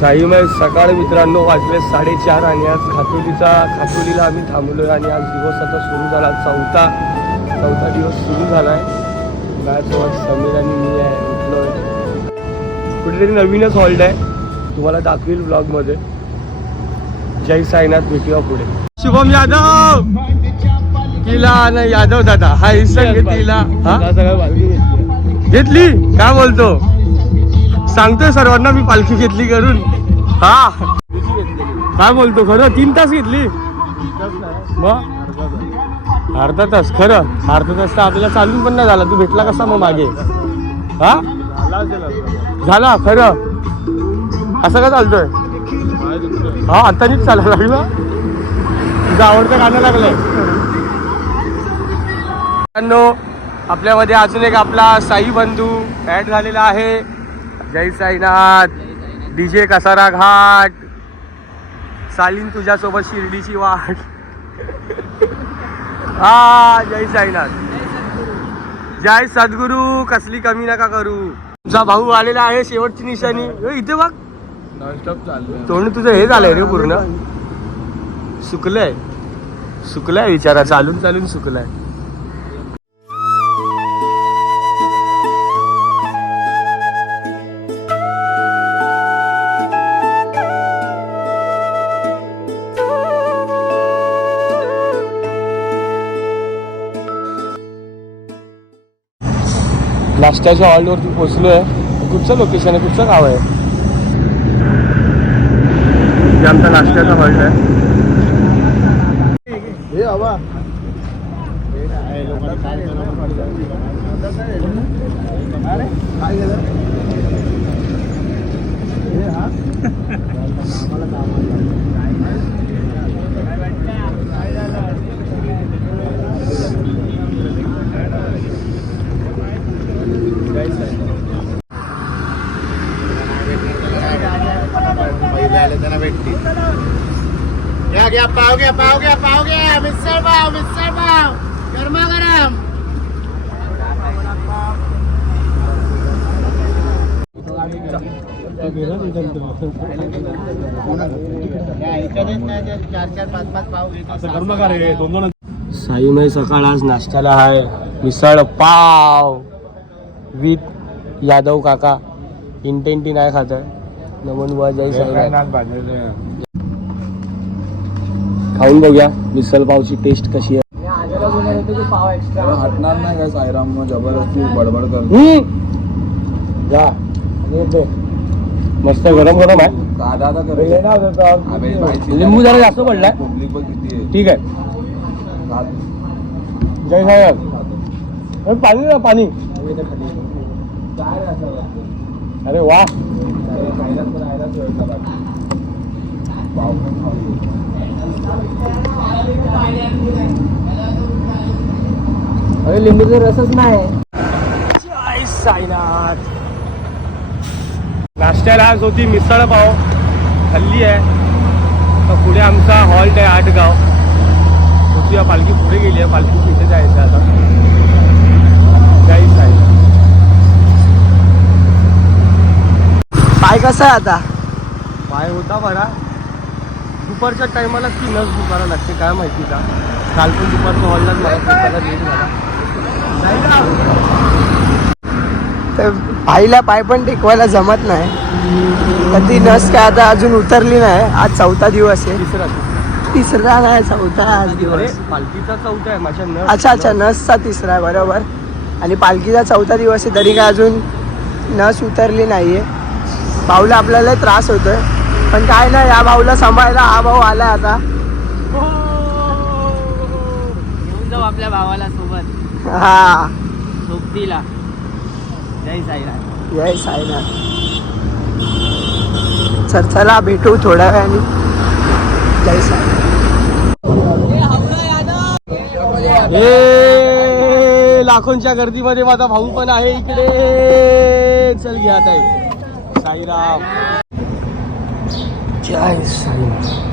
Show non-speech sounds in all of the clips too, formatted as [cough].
साईमय सकाळ मित्रांनो वाजले साडेचार आणि आज खातोलीचा खातोलीला आम्ही थांबलोय आणि आज दिवस आता सुरू झाला. चौथा चौथा दिवस सुरू झाला आहे माझ्यासोबत समीर आणि मी आहे उठलोय. कुठेतरी नवीनच हॉल्ट आहे. तुम्हाला दाखवील ब्लॉगमध्ये जय साईनाथ भेटूया पुढे. शुभम यादव! किला नाही यादव दादा. हा इसंग घेतलीला हा? घेतली? काय बोलतो? सांगतोय सर्वांना मी पालखी घेतली करून हा. काय बोलतो खरं? तीन तास घेतली? मग? अर्धा तास खरं? अर्धा तास तर आपल्याला चालून पण नाही झाला. तू भेटला कसा मग मागे? हा? झाला खरं? असं का चालतोय? हा आता नीट चालायला लागला तुझं आवडतं गाणं लागलंय. आपल्यामध्ये अजून एक आपला साई बंधू ऍड झालेला आहे. जय साईनाथ. डीजे कसारा घाट. सालीन तुझ्यासोबत शिर्डीची वाट. हा जय साईनाथ. जय सद्गुरू कसली कमी नका करू. तुझा भाऊ आलेला आहे शेवटची निशाणी. इथे बघ. तोंड तुझं हे झालंय रे पूर्ण. सुकलंय. सुकलंय विचारा चालून चालून सुकलंय. नाश्त्याच्या हॉलवरती पोहोचलोय. कुठचं लोकेशन आहे? कुठचं गाव आहे? हे आमचा नाश्त्याचा हॉल्ट आहे. हे हवा पहिले घ्या पाव घ्या पाव घ्या मिसळ पाव मिसळ पाव. गरमागरम चार चार पाच पाच पाव साईमय सकाळ आज नाश्त्याला आहे मिसळ पाव. विथ यादव काका. इंटेंटी नाही खात नमन बुवा जय साईनाथ. खाऊन बघूया. मिसळ पावची टेस्ट कशी आहे. हटणार नाही काय सायराम ज़बरदस्ती बडबड करतो हम्म. मस्त गरम गरम आहे. दादा आता करे. लिंबू जरा जास्त पडलाय. पब्लिक बघ किती आहे. ठीक आहे. जय अरे पाणी ना पाणी. अरे वा. अरे लिंबूचा रसच नाही. साईनाथ. नाश्त्याला आज होती मिसळ पाव. हल्ली आहे. तर पुढे आमचा हॉल्ट आहे आटगाव होती पालखी पुढे गेली आहे. पालखी तिथे जायचं आता. जय साईनाथ. पाय कसा आहे आता? पाय होता बरा. दुपारच्या टायमाला ती नस दुपारा लागते काय माहिती का? काल पण दुपारचं हॉललाच मला लेट झाला. तर पायला पाय पण टेकवायला जमत नाही. तर ती नस काय आता अजून उतरली नाही. आज चौथा दिवस आहे. तिसरा तिसरा नाही चौथा आज दिवस. पालखीचा चौथा आहे माझ्या अच्छा अच्छा नसचा तिसरा आहे बरोबर. आणि पालखीचा चौथा दिवस आहे तरी काय अजून नस उतरली नाहीये. भाऊला आपल्याला त्रास होतोय. पण काय नाही या भाऊला सांभाळायला हा भाऊ आलाय आता. घेऊन जाऊ आपल्या भावाला सोबत. हा. सोबतीला. जय साईराम जय साईनाथ. चल चला भेटू थोड्या वेळाने. जय साई ए लाखोंच्या गर्दीमध्ये माझा भाऊ पण आहे इकडे. चल घ्या ताई साईराम. जय साईराम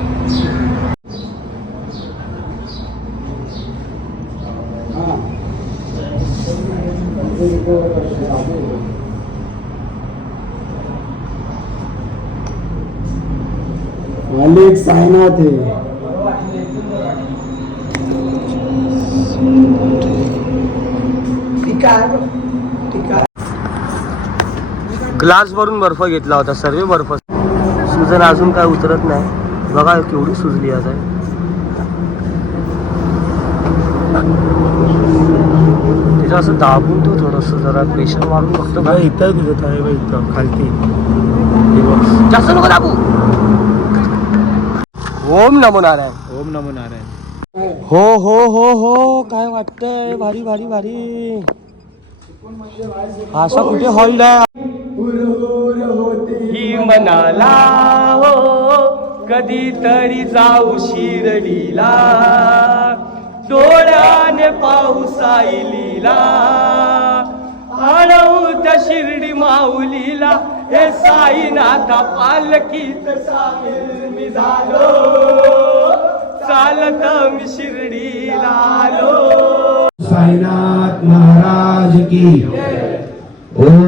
मालिक सायनाथ आहे ग्लास वरून बर्फ घेतला होता सर्व बर्फ. सुजन अजून काय उतरत नाही. बघा केवढी सुजली आता तिचं असं दाबून तो थोडस जरा प्रेशर मारून बघतो का इथं तुझं आहे इथं खालती. जास्त नको दाबू. ओम नमो नारायण. ओम नमो नारायण. हो हो हो हो काय वाटतंय? भारी भारी भारी. असा कुठे हॉल आहे? ही मनाला हो कधीतरी जाऊ शिर्डीला. डोळ्याने पाहू साईलीला आणू त्या शिर्डी माऊलीला. हे साईनाथा पालकीत सामील मी झालो. चालत मी शिर्डीला आलो. साईनाथ महाराज की ओम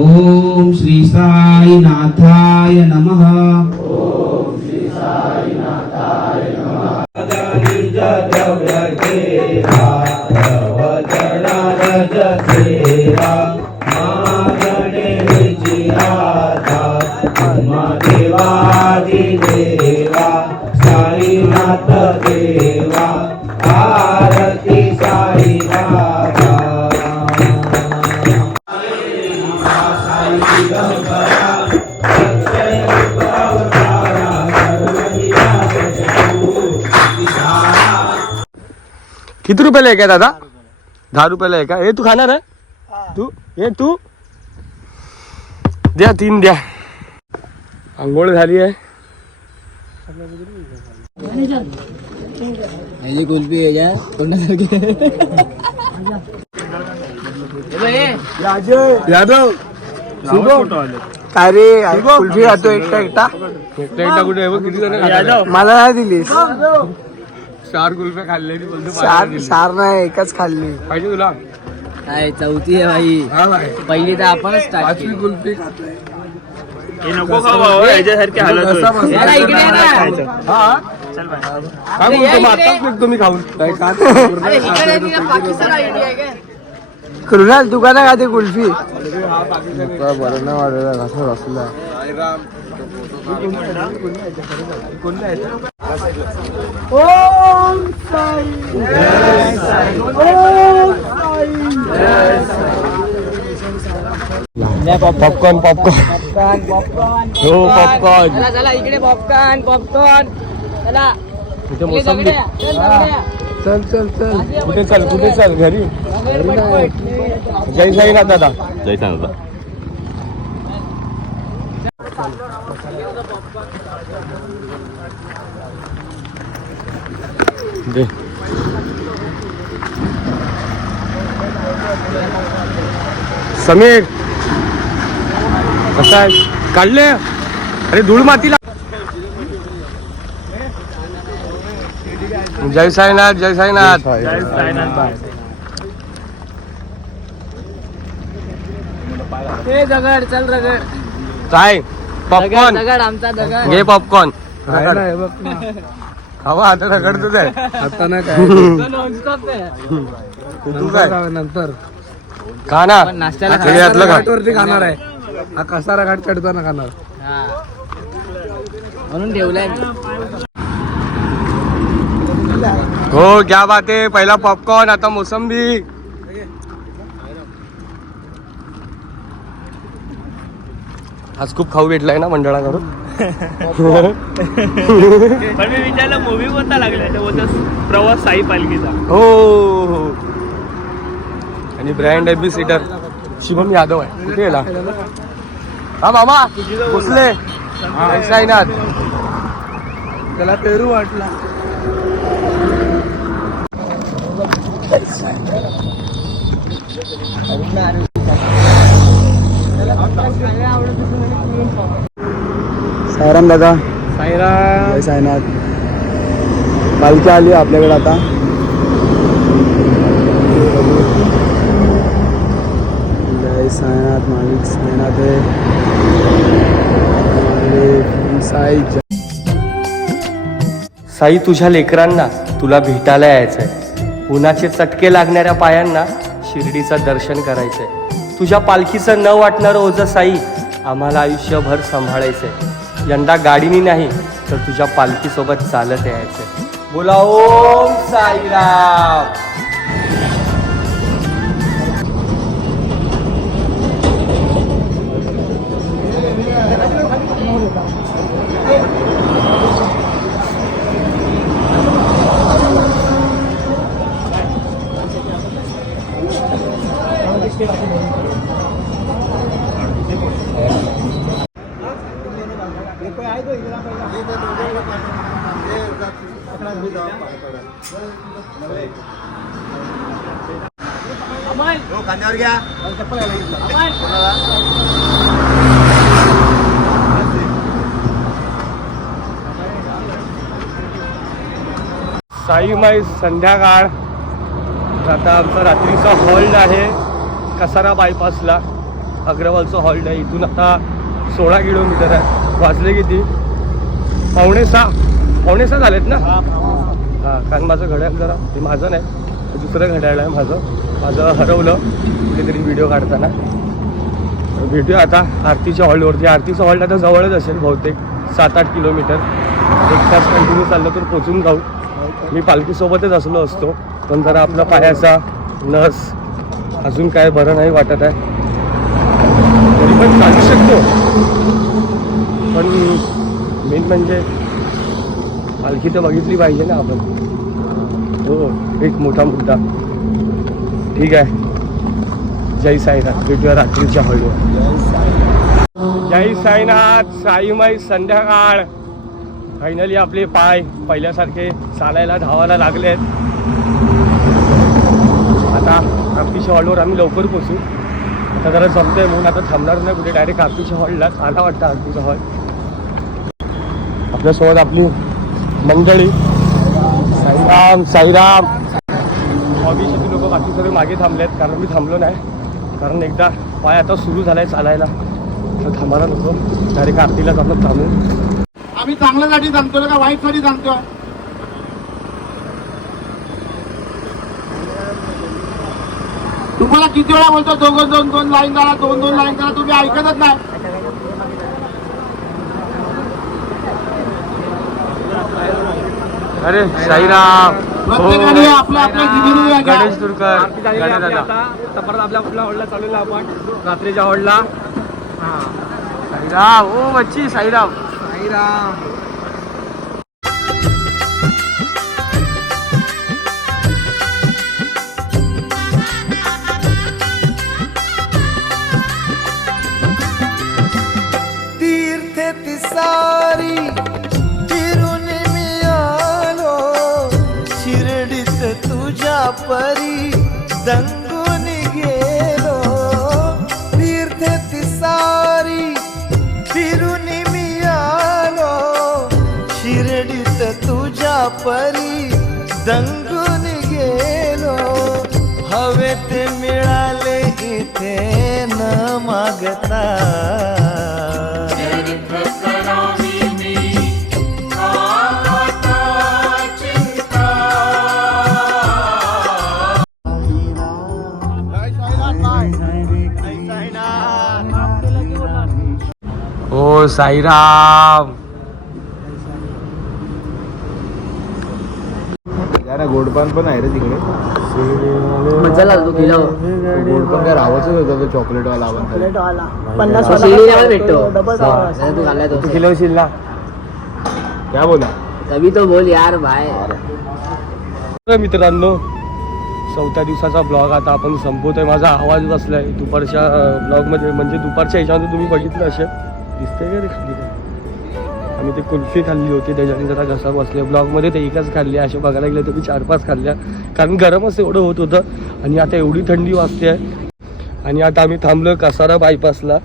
ఓం శ్రీ సాయి నాథాయ నమ ఓం శ్రీ సాయి నాథాయ నమ किती रुपयाला आहे काय दादा? दहा रुपयाला आहे. का हे तू खाणार आहे? तू हे तू? द्या तीन द्या. आंघोळ झाली आहे. कुल्फी तोंडासारखी यादव. काय रे कुल्फी खातो एकटा एकटा. एकटा एकटा कुठे आहे? किती? मला नाही दिलीस. चार खाल्लेली बोलतो चार चार नाही एकच खाल्ली. पाहिजे तुला? काय चौथी आहे भाई हा भाई पहिली तर आपणच स्टार्ट पाचवी केली कुल्फी खातोय जरा इकडे ये. ना. काय बोलतो मग आताच निघतो मी खाऊन. काय का? अरे इकडे ये, तिला पाकिस्तान आयडी आहे काय कृणाल दुकाना खाते कुल्फी? बरं नाही वाटलं असलं पॉपकॉर्न पॉपकॉर्न. हो पॉपकॉर्न चला चला इकडे पॉपकॉर्न पॉपकॉर्न. चला. कुठे इकडे मोसंबी. चल. चल चल चल. कुठे चल कुठे चल? घरी. जय साईनाथ दादा. दे समीर कसा आहे काढले? अरे धूळ मातीला. जय साईनाथ. जय साईनाथ. ए, दगड चल दगड. काय? पॉपकॉर्न दगड आमचा दगड. घे पॉपकॉर्न हे बघ ना. हवा आता रगडतच आहे. आता नाही काय [laughs] तो non-stop आहे. तू काय नंतर. खा ना. आपण नाश्त्याला सगळे यातलं खा. घाटवरती खाणार आहे. हा कसारा घाट चढताना खाणार. हा. म्हणून ठेवलाय मी. हो क्या बात आहे. पहिला पॉपकॉर्न आता मोसंबी. आज खूप खाऊ भेटलाय ना मंडळाकडून. पण मी विचारलं मूवी कोणता लागला प्रवास साई पालखीचा. हो हो आणि ब्रँड एम्बेसिडर शिवम यादव आहे. कुठे गेला हा मामा घुसले साईनाथ. त्याला पेरू वाटला. सायराम दादा. साईरा जय साईनाथ. पालखी आली आपल्याकडे आता. जय साईनाथ मालिक साईनाथ आहे. मालिक साई जय. साई तुझ्या लेकरांना तुला भेटायला यायचंय. उन्हाचे चटके लागणाऱ्या पायांना शिर्डीचं दर्शन करायचंय. तुझ्या पालखीचं न वाटणारं ओझं साई आम्हाला आयुष्यभर सांभाळायचंय. यंदा गाडीनी नाही तर तुझ्या पालखीसोबत चालत यायचंय. बोला ओम साईराम! घ्या. साई माई संध्याकाळ. आता आमचा रात्रीचा हॉल्ट आहे. कसारा बायपासला अग्रवालचं हॉल्ट आहे. इथून आता सोळा किलोमीटर आहे. वाजले किती? पावणे सहा. पावणे सहा झालेत ना? हां कारण माझं घड्याळ जरा ते माझं नाही दुसरं घड्याळ आहे माझं. माझं हरवलं कुठेतरी व्हिडिओ काढताना. भेटूया आता आरतीच्या हॉलवरती. आरतीचा हॉल्ट आता जवळच असेल बहुतेक सात आठ किलोमीटर. एक तास कंटिन्यू चाललं तर पोचून जाऊ. मी पालखीसोबतच असलो असतो पण जरा आपला पायाचा नस अजून काय बरं नाही वाटत आहे. तरी पण चालू शकतो. पण मेन म्हणजे पालखी तर बघितली पाहिजे ना आपण. हो एक मोठा मुद्दा. ठीक आहे. जय साईनाथ. भेटूया रात्रीच्या हॉलवर जय साईनाथ. साईमाई संध्याकाळ. फायनली आपले पाय पहिल्यासारखे चालायला धावायला लागलेत. आता कापीच्या हॉलवर आम्ही लवकर पोचू आता जरा जमतंय म्हणून आता थांबणार नाही कुठे. डायरेक्ट कापीच्या हॉलला आला वाटतं आरतीचा हॉल. आपल्यासोबत आपली मंडळी. साईराम साईराम. हॉबीशी लोक बाकी सगळे मागे थांबलेत कारण मी थांबलो नाही. कारण एकदा पाय आता सुरू झालाय चालायला. तर थांबायला नको. डायरेक्ट आरतीलाच आपण थांबू. आम्ही चांगल्यासाठी सांगतोय का वाईटसाठी सांगतोय तुम्हाला किती वेळा बोलतो दोघं दोन दोन लाईन करा दोन दोन लाईन करा तुम्ही ऐकतच नाही. अरे साईराम. प्रत्येकाने आपल्या आपल्या जिभेने घ्या. गणेश तुरकर. आता. परत आपल्या आपल्या हॉलला चाललेला आपण. रात्रीच्या हॉलला. साईराम. ओ बच्ची साईराम. तीर्थ परी दंगून गेलो. तीर्थ तिसारी फिरून मी आलो. शिर्डीत तुझ्या परी दंगून गेलो. हवे ते मिळाले इथे न मागता. साईराम. जरा गोडपान पण आहे रे तिकडे. मजा लागतो किलो गोडपान काय राहावंच होतं तो चॉकलेट वाला पन्नास शिर्डीला पण भेटतो. डबल जरा तू खाल्लाय तो तू खिलवशील ना काय बोला? तभी तो बोल यार भाई. तर मित्रांनो चौथ्या दिवसाचा ब्लॉग आता आपण संपवतोय. माझा आवाज बसलाय दुपारच्या ब्लॉगमध्ये म्हणजे दुपारच्या ह्याच्यामध्ये तुम्ही बघितलं असेल. दिसतंय का रे खाली काय? आम्ही ते कुल्फी खाल्ली होती त्याच्याने जरा घसा बसले ब्लॉगमध्ये ते एकच खाल्ली असे बघायला गेलं तर मी चार पाच खाल्ल्या. कारण गरमच एवढं होत होतं आणि आता एवढी थंडी वाजते आहे आणि आता आम्ही थांबलो कसारा बायपासला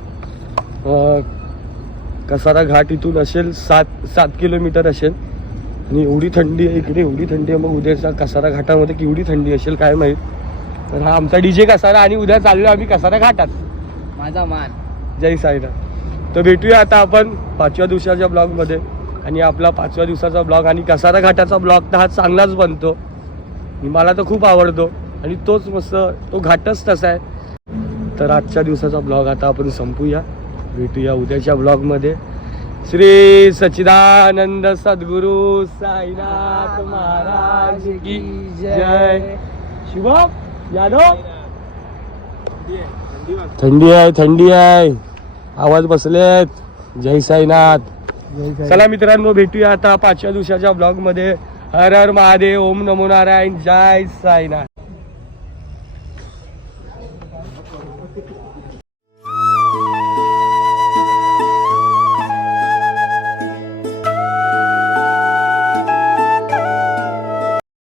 कसारा घाट इथून असेल सात सात किलोमीटर असेल. आणि एवढी थंडी आहे इकडे एवढी थंडी आहे. मग उद्याच्या कसारा घाटामध्ये केवढी थंडी असेल काय माहीत. तर हा आमचा डीजे कसारा आणि उद्या चाललो आम्ही कसारा घाटात. माझा मान. जय साईराम तर भेटूया आता आपण पाचव्या दिवसाच्या ब्लॉगमध्ये. आणि आपला पाचव्या दिवसाचा ब्लॉग आणि कसारा घाटाचा ब्लॉग तर हा चांगलाच बनतो. मला तर खूप आवडतो. आणि तोच मस्त तो घाटच तसा आहे. तर आजच्या दिवसाचा ब्लॉग आता आपण संपूया. भेटूया उद्याच्या ब्लॉगमध्ये. श्री सच्चिदानंद सद्गुरु साईनाथ महाराज की जय. शिवम यादव. थंडी आहे थंडी आहे. आवाज बसलेत. जय साईनाथ. चला मित्रांनो भेटूया आता पाचव्या दिवसाच्या ब्लॉगमध्ये. हर हर महादेव ओम नमो नारायण जय साईनाथ.